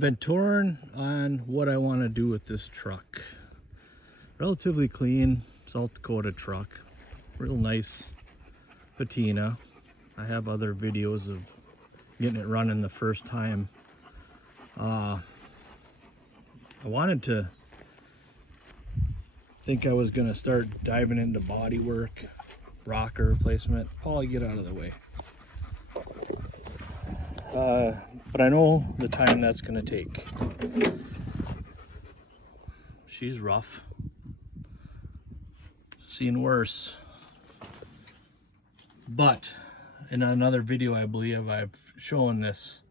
I've been torn on what I want to do with this truck. Relatively clean South Dakota truck, real nice patina. I have other videos of getting it running the first time. I wanted to think I was gonna start diving into body work, rocker replacement. Paul, get out of the way. But I know the time that's gonna take. She's rough. Seen worse. But in another video, I believe I've shown this.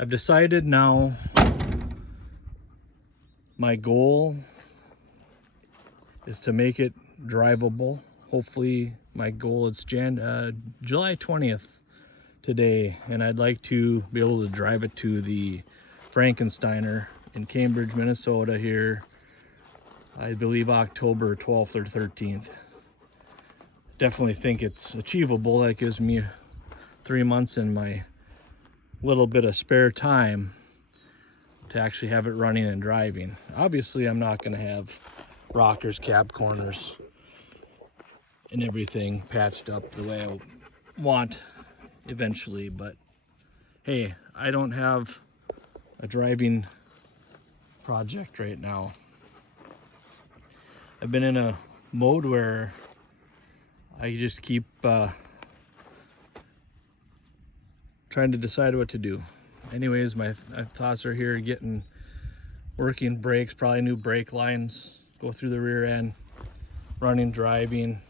I've decided now my goal is to make it drivable. Hopefully my goal is July 20th today, and I'd like to be able to drive it to the Frankensteiner in Cambridge, Minnesota here, I believe October 12th or 13th. Definitely think it's achievable. That gives me 3 months in my little bit of spare time to actually have it running and driving. Obviously I'm not going to have rockers, cab corners, and everything patched up the way I want eventually, but hey, I don't have a driving project right now. I've been in a mode where I just keep trying to decide what to do. Anyways, my thoughts are here, getting working brakes, probably new brake lines, go through the rear end, running, driving.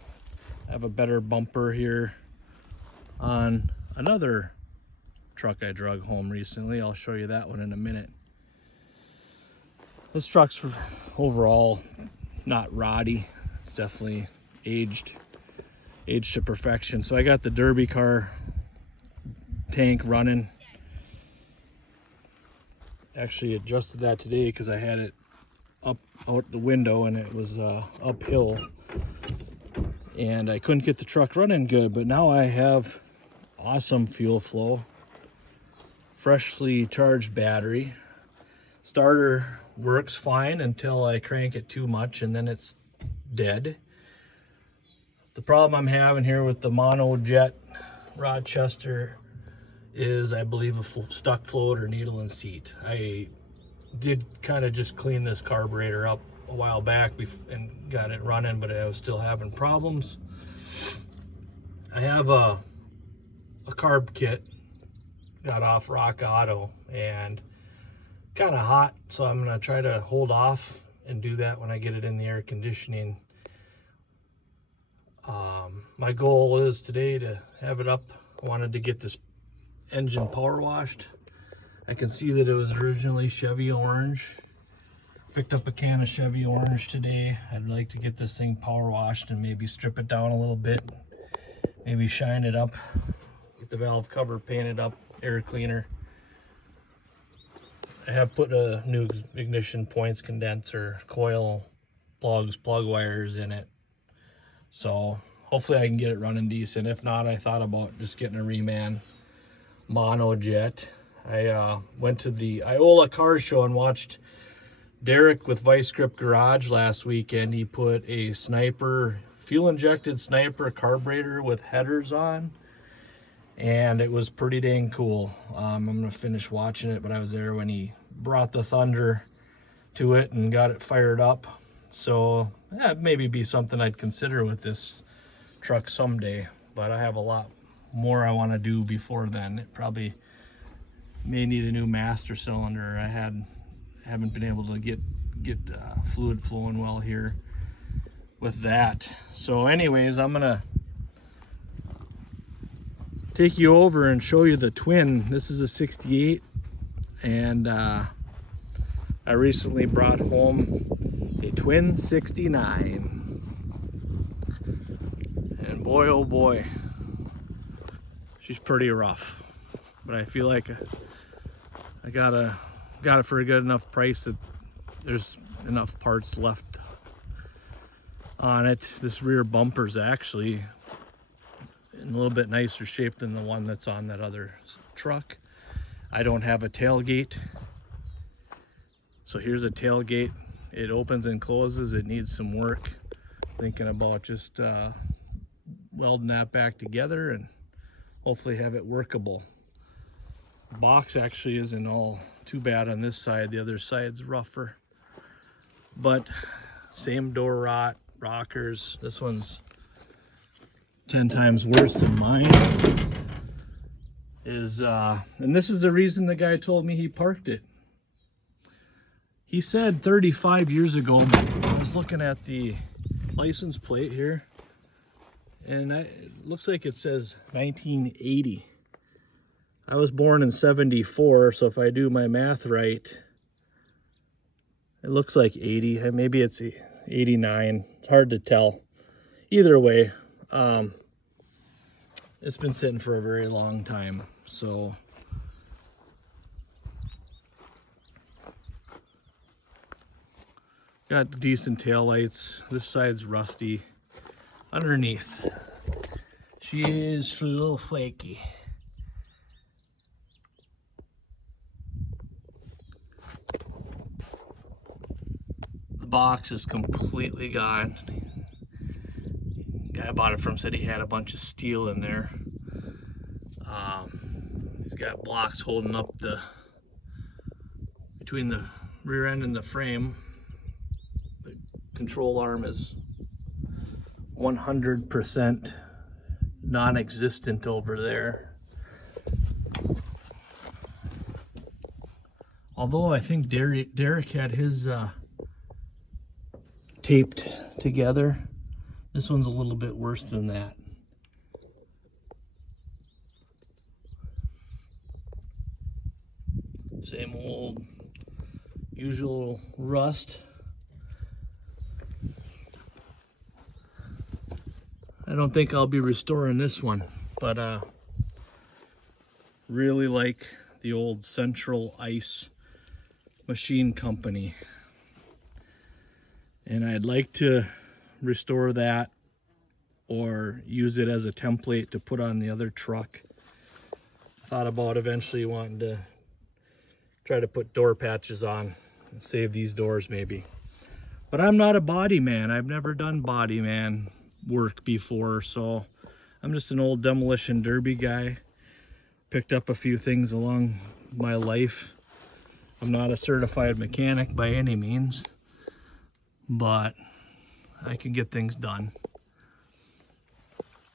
I have a better bumper here on another truck I drug home recently. I'll show you that one in a minute. This truck's overall not rotty. It's definitely aged to perfection. So I got the Derby car tank running. Actually adjusted that today because I had it up out the window and it was uphill, and I couldn't get the truck running good, but now I have awesome fuel flow, freshly charged battery. Starter works fine until I crank it too much and then it's dead. The problem I'm having here with the Monojet Rochester is, I believe, a stuck float or needle and seat. I did kind of just clean this carburetor up a while back and got it running, but I was still having problems. I have a carb kit, got off Rock Auto, and kind of hot, so I'm gonna try to hold off and do that when I get it in the air conditioning. My goal is today to have it up. I wanted to get this engine power washed. I can see that it was originally Chevy orange. Picked up a can of Chevy orange today. I'd like to get this thing power washed and maybe strip it down a little bit, maybe shine it up, get the valve cover painted up, air cleaner. I have put a new ignition points, condenser, coil plugs, plug wires in it, so hopefully I can get it running decent. If not, I thought about just getting a reman Monojet. I went to the Iola car show and watched Derek with Vice Grip Garage last weekend. He put a Sniper, fuel injected Sniper carburetor with headers on, and it was pretty dang cool. I'm gonna finish watching it, but I was there when he brought the Thunder to it and got it fired up. So that maybe be something I'd consider with this truck someday, but I have a lot more I want to do before then. It probably may need a new master cylinder. I haven't been able to get fluid flowing well here with that. So anyways, I'm gonna take you over and show you the twin. This is a 68, and I recently brought home a twin 69, and boy oh boy, she's pretty rough, but I feel like I got it for a good enough price that there's enough parts left on it. This rear bumper's actually in a little bit nicer shape than the one that's on that other truck. I don't have a tailgate So here's a tailgate. It opens and closes. It needs some work. Thinking about just welding that back together and hopefully have it workable. The box actually isn't all too bad on this side. The other side's rougher. But same door rot, rockers. This one's 10 times worse than mine. And this is the reason the guy told me he parked it. He said 35 years ago. I was looking at the license plate here, and it looks like it says 1980. I was born in 74, so if I do my math right, it looks like 80. Maybe it's 89. It's hard to tell. Either way, it's been sitting for a very long time. So got decent tail lights. This side's rusty. Underneath, she is a little flaky. The box is completely gone. Guy I bought it from said he had a bunch of steel in there. He's got blocks holding up between the rear end and the frame. The control arm is 100% non-existent over there. Although I think Derek had his taped together. This one's a little bit worse than that. Same old usual rust. I don't think I'll be restoring this one, but really like the old Central Ice Machine Company. And I'd like to restore that or use it as a template to put on the other truck. Thought about eventually wanting to try to put door patches on and save these doors maybe. But I'm not a body man. I've never done body man work before, so I'm just an old demolition derby guy. Picked up a few things along my life. I'm not a certified mechanic by any means, but I can get things done.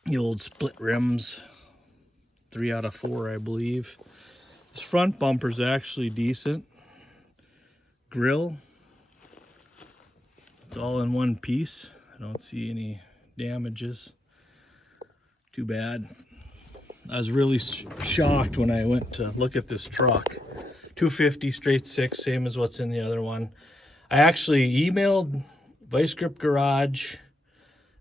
The old split rims, 3 out of 4 I believe. This front bumper's actually decent. Grill, it's all in one piece. I don't see any damages. Too bad. I was really shocked when I went to look at this truck. 250 straight 6, same as what's in the other one. I actually emailed Vice Grip Garage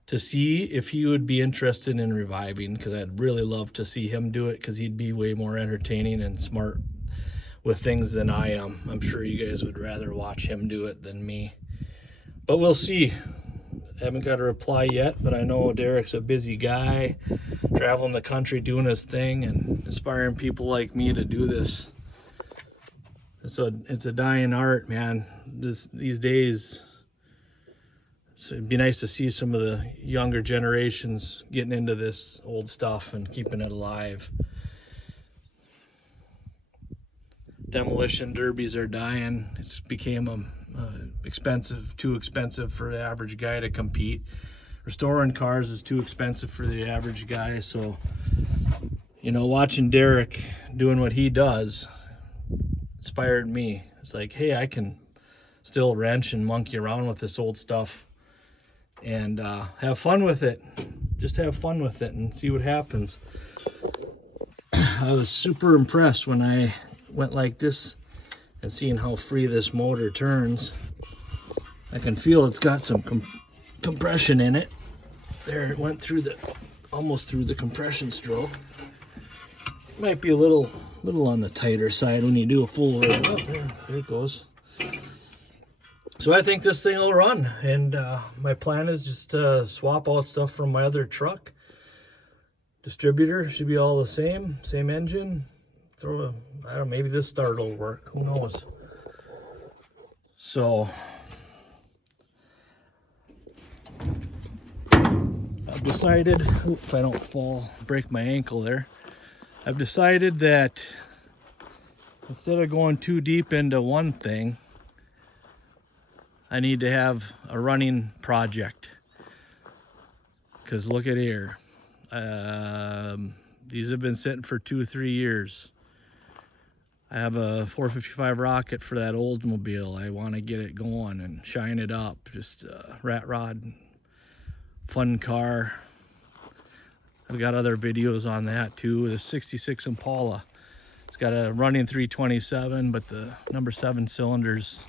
to see if he would be interested in reviving, because I'd really love to see him do it, because he'd be way more entertaining and smart with things than I am. I'm sure you guys would rather watch him do it than me. But we'll see. I haven't got a reply yet, but I know Derek's a busy guy, traveling the country doing his thing and inspiring people like me to do this. It's a dying art, man. These days, so it'd be nice to see some of the younger generations getting into this old stuff and keeping it alive. Demolition derbies are dying. It's became expensive, too expensive for the average guy to compete. Restoring cars is too expensive for the average guy. So, you know, watching Derek doing what he does inspired me. It's like, hey, I can still wrench and monkey around with this old stuff and have fun with it. Just have fun with it and see what happens. I was super impressed when I went like this and seeing how free this motor turns. I can feel it's got some compression in it. There, it went through almost through the compression stroke. Might be a little on the tighter side when you do a full rev. Oh, there it goes. So I think this thing will run, and my plan is just to swap out stuff from my other truck. Distributor should be all the same engine. I don't know, maybe this start will work, who knows. So I've decided, if I don't break my ankle there, I've decided that instead of going too deep into one thing, I need to have a running project. Because look at here. These have been sitting for 2 or 3 years. I have a 455 Rocket for that Oldsmobile. I want to get it going and shine it up. Just a rat rod, fun car. I've got other videos on that too. The 66 Impala. It's got a running 327, but the number 7 cylinders,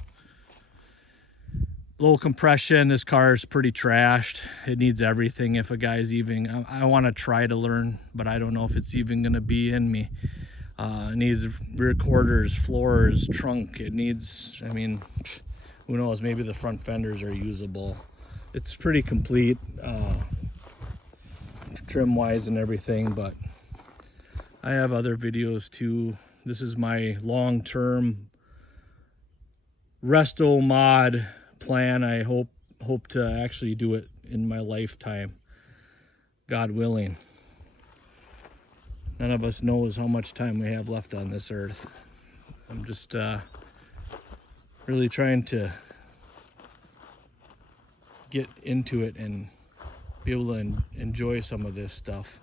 low compression. This car is pretty trashed. It needs everything. If a guy's even, I want to try to learn, but I don't know if it's even going to be in me. It needs rear quarters, floors, trunk. It needs, I mean, who knows, maybe the front fenders are usable. It's pretty complete, trim wise and everything, but I have other videos too. This is my long-term resto mod plan. I hope to actually do it in my lifetime, God willing. None of us knows how much time we have left on this earth. I'm just really trying to get into it and be able to enjoy some of this stuff.